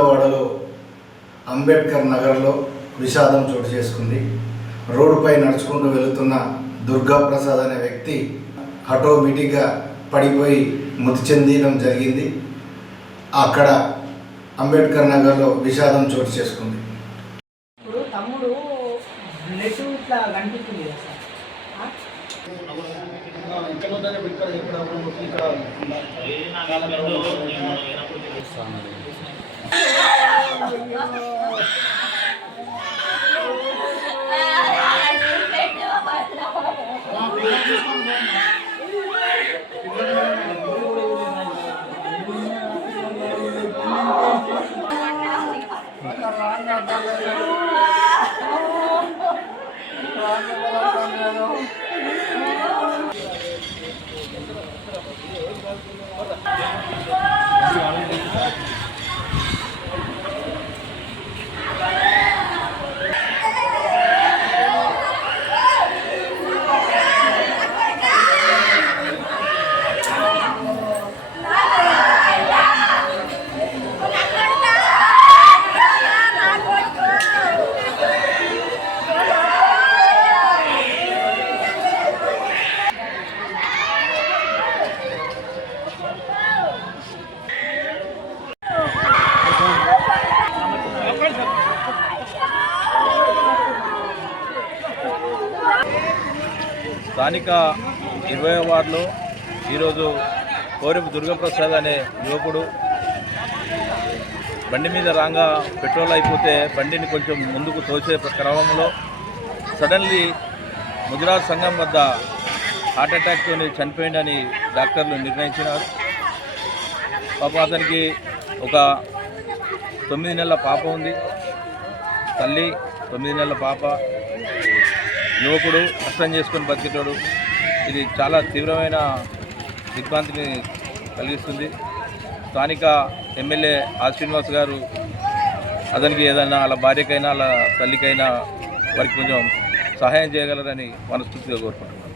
వాడలో అంబేద్కర్ నగర్లో విషాదం చోటు చేసుకుంది. రోడ్డుపై నడుచుకుంటూ వెళుతున్న దుర్గా ప్రసాద్ అనే వ్యక్తి ఆటోమేటిక్గా పడిపోయి మృతి చెందడం జరిగింది. అక్కడ అంబేద్కర్ నగర్లో విషాదం చోటు చేసుకుంది. ఇప్పుడు తమ్ముడు బ్లడ్ ఇట్లా కనిపిస్తుంది కదా స్థానిక 20వ వార్డులో ఈరోజు కోరెపు దుర్గాప్రసాద్ అనే యువకుడు బండి మీద రాగా పెట్రోల్ అయిపోతే బండిని కొంచెం ముందుకు తోసే క్రమంలో సడన్లీ ముదిరాజ్ సంఘం వద్ద హార్ట్ అటాక్తో చనిపోయిందని డాక్టర్లు నిర్ణయించినారు. పాపం అతనికి ఒక 9 నెలల పాప ఉంది. తల్లి 9 నెలల పాప, యువకుడు కష్టం చేసుకొని బతికేటోడు. ఇది చాలా తీవ్రమైన దిగ్భ్రాంతిని కలిగిస్తుంది. స్థానిక ఎమ్మెల్యే శ్రీనివాస్ గారు అతనికి ఏదైనా వాళ్ళ భార్యకైనా వాళ్ళ తల్లికైనా వారికి కొంచెం సహాయం చేయగలరని మనస్ఫూర్తిగా కోరుకుంటున్నాను.